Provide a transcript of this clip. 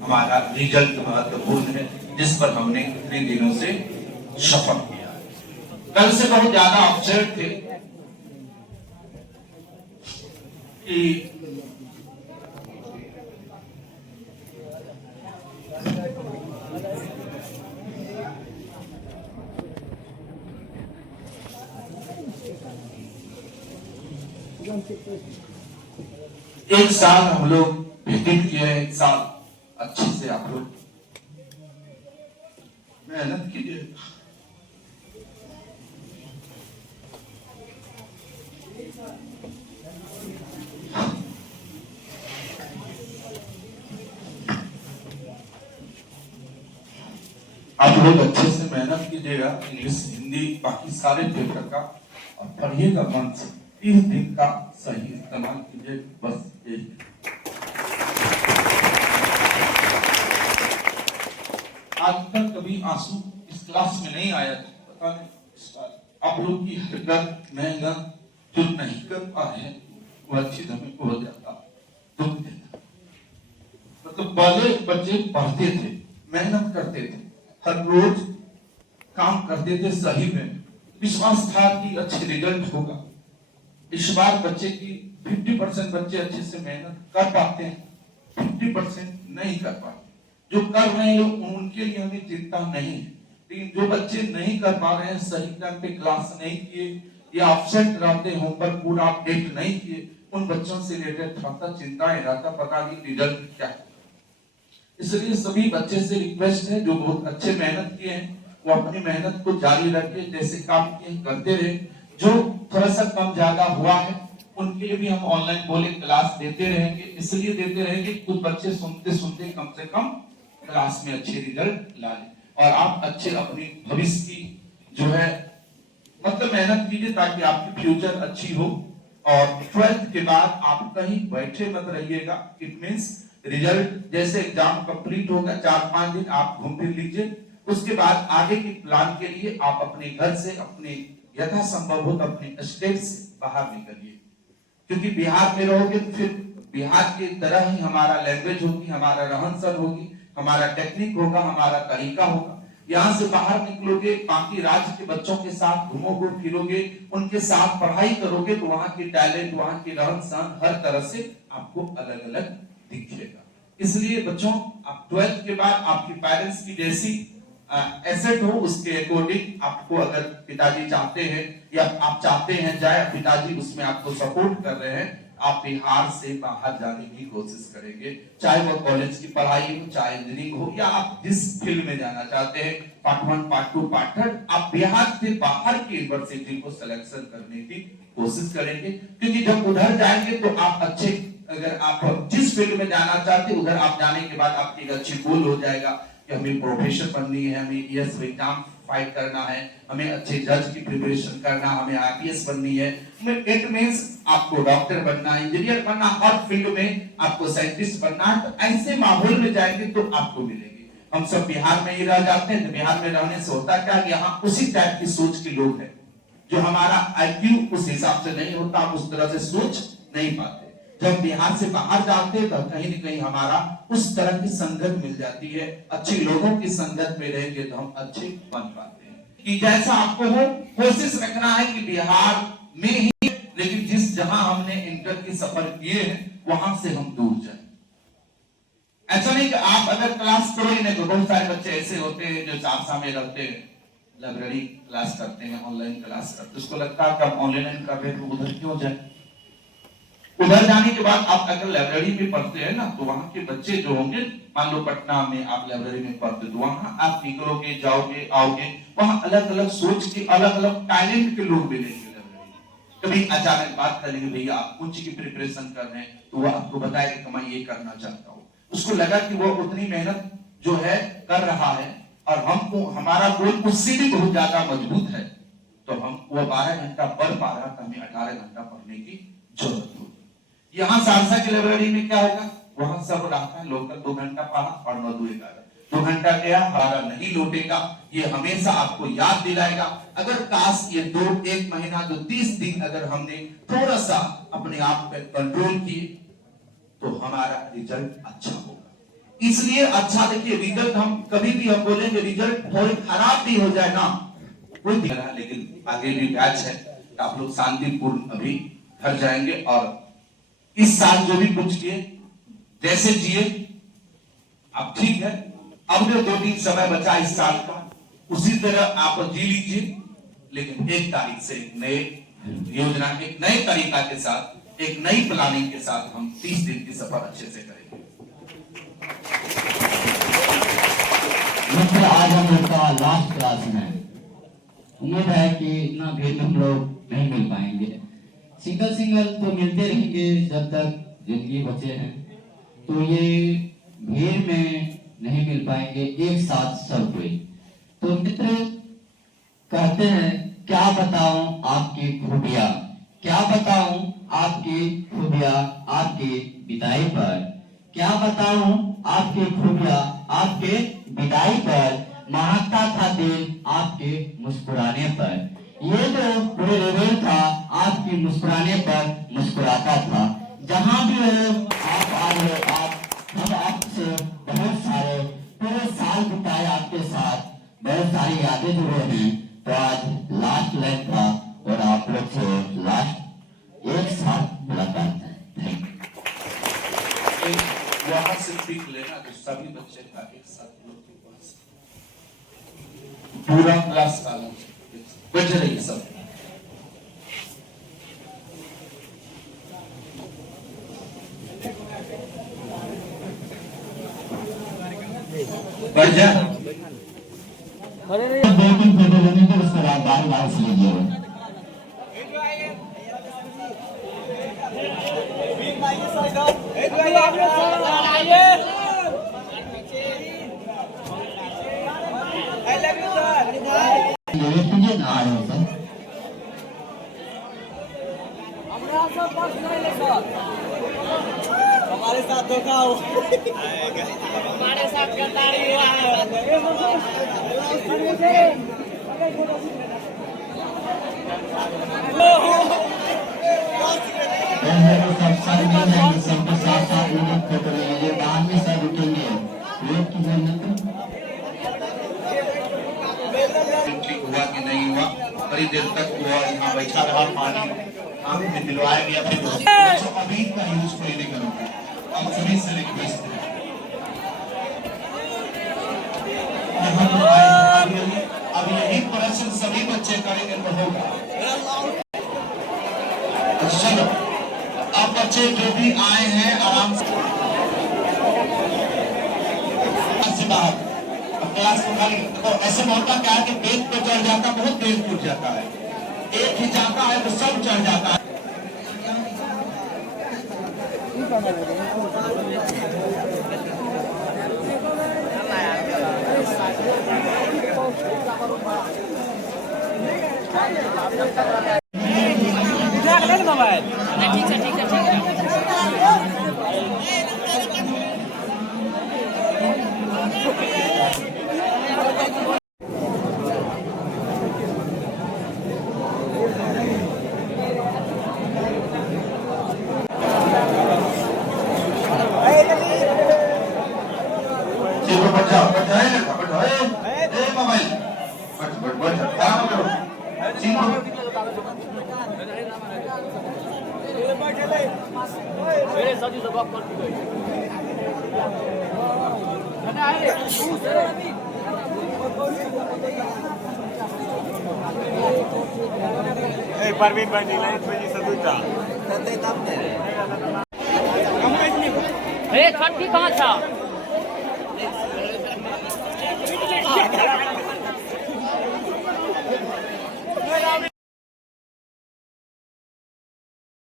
हमारा रिजल्ट महत्वपूर्ण है, जिस पर हमने इतने दिनों से शपथ किया। कल से बहुत ज्यादा अपसेट थे कि एक साल हम लोग व्यतीत किए, एक साल अच्छे से आप लोग मेहनत कीजिए। आप लोग अच्छे से मेहनत कीजिएगा, इंग्लिश हिंदी बाकी सारे पेपर का, और पढ़िएगा मन से। 30 दिन का सही इस्तेमाल कीजिए, बस यही। आज तक कभी आंसू इस क्लास में नहीं आया था, पता नहीं इस बार आप लोग की हरकत मेहनत जो नहीं कर पाए हैं वो अच्छी हमें को हो जाता, दुख देता। मतलब पहले बच्चे पढ़ते थे, मेहनत करते थे, हर रोज काम करते थे, सही में विश्वास था कि अच्छे रिजल्ट होगा। इस बार बच्चे की 50% बच्चे अच्छे से मेहनत कर पाते हैं, 50% नहीं कर पाते। जो कर रहे हैं उनके लिए हमें चिंता नहीं है, लेकिन जो बच्चे नहीं कर पा रहे हैं, सही टाइम पे क्लास नहीं किए या अपसेट रहते, होमवर्क पूरा अपडेट नहीं किए, उन बच्चों से रिलेटेड थोड़ा चिंताएं रहता, पता नहीं रिजल्ट क्या है। इसलिए सभी बच्चे से रिक्वेस्ट है, जो बहुत अच्छे मेहनत किए हैं वो अपनी मेहनत को जारी रखे, जैसे काम किए करते रहे। जो थोड़ा सा कम ज्यादा हुआ है उनके लिए भी हम ऑनलाइन बोले क्लास देते रहेंगे, इसलिए देते रहेंगे कुछ बच्चे सुनते सुनते कम से कम क्लास में अच्छे रिजल्ट ला लें, और आप अच्छे अपनी भविष्य की जो है मतलब मेहनत कीजिए ताकि आपकी फ्यूचर अच्छी हो। और 12th के बाद आप कहीं बैठे मत रहिएगा। इट मींस रिजल्ट जैसे एग्जाम कंप्लीट होगा, 4-5 दिन आप घूम फिर लीजिए, उसके बाद आगे की प्लान के लिए आप अपने घर से अपने यथासंभव हो अपने स्टेट से बाहर निकलिए, क्योंकि बिहार में रहोगे तो फिर बिहार की तरह ही हमारा लैंग्वेज होगी, हमारा रहन सहन होगी, हमारा टेक्निक होगा, हमारा तरीका होगा। यहाँ से बाहर निकलोगे, बाकी राज्य के बच्चों के साथ घूमोगे फिरोगे, उनके साथ पढ़ाई करोगे, तो वहां की टैलेंट, वहां की रहन सहन हर तरह से आपको अलग अलग दिखेगा। इसलिए बच्चों, आप 12th के बाद आपकी पेरेंट्स की जैसी एसेट हो, उसके अकॉर्डिंग आपको, अगर पिताजी चाहते हैं या आप चाहते हैं जाए पिताजी, उसमें आपको सपोर्ट कर रहे हैं, आप बिहार से बाहर जाने की कोशिश करेंगे, चाहे वो कॉलेज की पढ़ाई हो, चाहे इंजीनियरिंग हो, या आप जिस फील्ड में जाना चाहते हैं, पार्ट 1 पार्ट 2 पार्ट 3, आप बिहार से बाहर की यूनिवर्सिटी को सिलेक्शन करने की कोशिश करेंगे। क्योंकि जब उधर जाएंगे तो आप अच्छे, अगर आप जिस फील्ड में जाना चाहते हैं, उधर आप जाने के बाद आपकी एक अच्छी गोल हो जाएगा कि हमें प्रोफेसर बननी है, हमें ईएस एग्जाम फाइट करना है, हमें अच्छे जज की प्रिपरेशन करना, हमें आईपीएस बननी है, इट मींस आपको डॉक्टर बनना, इंजीनियर बनना, हर फील्ड में आपको साइंटिस्ट बनना है। तो ऐसे माहौल में जाएंगे तो आपको मिलेंगे। हम सब बिहार में ही रह जाते हैं, तो बिहार में रहने से होता क्या कि यहाँ उसी टाइप की सोच के लोग हैं, जो हमारा आईक्यू उस हिसाब से नहीं होता, हम उस तरह से सोच नहीं पाते। जब बिहार से बाहर जाते हैं तो कहीं न कहीं हमारा उस तरह की संगत मिल जाती है, अच्छे लोगों की संगत में रहेंगे तो हम अच्छे बन पाते हैं। कि जैसा आपको हो, कोशिश रखना है कि बिहार में ही, लेकिन जिस जहां हमने इंटर की सफर किए हैं वहां से हम दूर जाए। ऐसा नहीं कि आप अगर क्लास करो ही नहीं, तो बहुत सारे बच्चे ऐसे होते हैं जो साथ में रहते हैं, लाइब्रेरी क्लास करते हैं, ऑनलाइन क्लास करते हैं, उसको लगता है कि हम ऑनलाइन कर रहे हैं तो उधर क्यों जाए। उधर जाने के बाद आप अगर लाइब्रेरी में पढ़ते हैं ना, तो वहां के बच्चे जो होंगे, मान लो पटना में आप लाइब्रेरी में पढ़ते, तो वहां आप निकलोगे, जाओगे, आओगे, वहां अलग अलग सोच के, अलग अलग टैलेंट के लोग मिलेंगे। कभी अचानक बात करेंगे, भैया आप उच्च की प्रिपरेशन कर रहे हैं, तो वो आपको बताएगा कि मैं ये करना चाहता हूँ। उसको लगा कि वो उतनी मेहनत जो है कर रहा है, और हमको हमारा गोल उससे भी बहुत ज्यादा मजबूत है, तो हम वो 12 घंटा पढ़ पा रहा था, हमें 18 घंटा पढ़ने की जरूरत होगी। यहाँ सहरसा की लाइब्रेरी में क्या होगा, वहां सब रहता है, लोकल 2 घंटा पढ़ा और 9 2 11, 2 घंटा गया, हमारा नहीं लौटेगा, ये हमेशा आपको याद दिलाएगा। अगर काश ये 1 महीना 30 दिन अगर हमने थोड़ा सा अपने आप पे कंट्रोल किए तो हमारा रिजल्ट अच्छा होगा। इसलिए अच्छा देखिए, रिजल्ट हम कभी भी हम बोलेंगे रिजल्ट थोड़ी खराब भी हो जाए ना, कोई दिक्कत नहीं, लेकिन आगे भी बैच है, आप लोग शांतिपूर्ण अभी घर जाएंगे और इस साल जो भी कुछ किए जैसे जिए अब ठीक है। अब जो 2-3 समय बचा इस साल का उसी तरह आप जी लीजिए, लेकिन 1 तारीख से एक नए योजना, एक नए तरीका के साथ, एक नई प्लानिंग के साथ हम 30 दिन की सफर अच्छे से करेंगे। मित्र, आज हम लोग का लास्ट क्लास में उम्मीद है कि इतना भीड़ हम लोग नहीं मिल पाएंगे। सिंगल तो मिलते रहेंगे जब तक जिंदगी बचे हैं, तो ये भीड़ में नहीं मिल पाएंगे एक साथ सब कोई। तो मित्र कहते हैं, क्या बताऊं आपकी खूबियां, क्या बताऊं आपकी खूबियां आपकी विदाई पर, क्या बताऊं आपकी खूबियां आपके विदाई पर, महकता था दिल आपके मुस्कुराने पर। ये जो पूरे लेवल था आपकी मुस्कुराने पर मुस्कुराता था। जहां भी हो आप आए, आप हम आपसे बहुत सारे पूरे साल बिताए आपके साथ, बहुत सारी यादें जुड़े हैं। तो आज लास्ट लाइन था और आप लोग से लास्ट एक साथ मुलाकात है। Thank you. वहां से पिक लेना तो सभी बच्चे का एक साथ लोग के पास पूरा क्लास का बैठे रहिए सब। बढ़ जा 2-3 फोटो लेने के उसके बाद बार से लीजिए। हमारे साथ धोखा हो, हमारे साथ गद्दारी हुआ सबके साथ साथ फोटो लीजिए, बाद में सब रुकेंगे। हुआ कि नहीं हुआ, बड़ी देर तक वो यहाँ बैठा रहा, पानी आंख में दिलवाया गया। फिर बच्चों अभी का यूज कोई नहीं करोगे, अब सभी से रिक्वेस्ट है। अब यही प्रश्न सभी बच्चे करेंगे तो होगा। चलो अब बच्चे जो भी आए हैं आराम से बाहर क्लास को खाली। तो ऐसे में होता क्या है कि बेंच पे चढ़ जाता, बहुत बेंच टूट जाता है, एक ही जाता है तो सब चढ़ जाता है। ठीक है। परवीन भाई नीला सदुता खट्टी कहाँ था?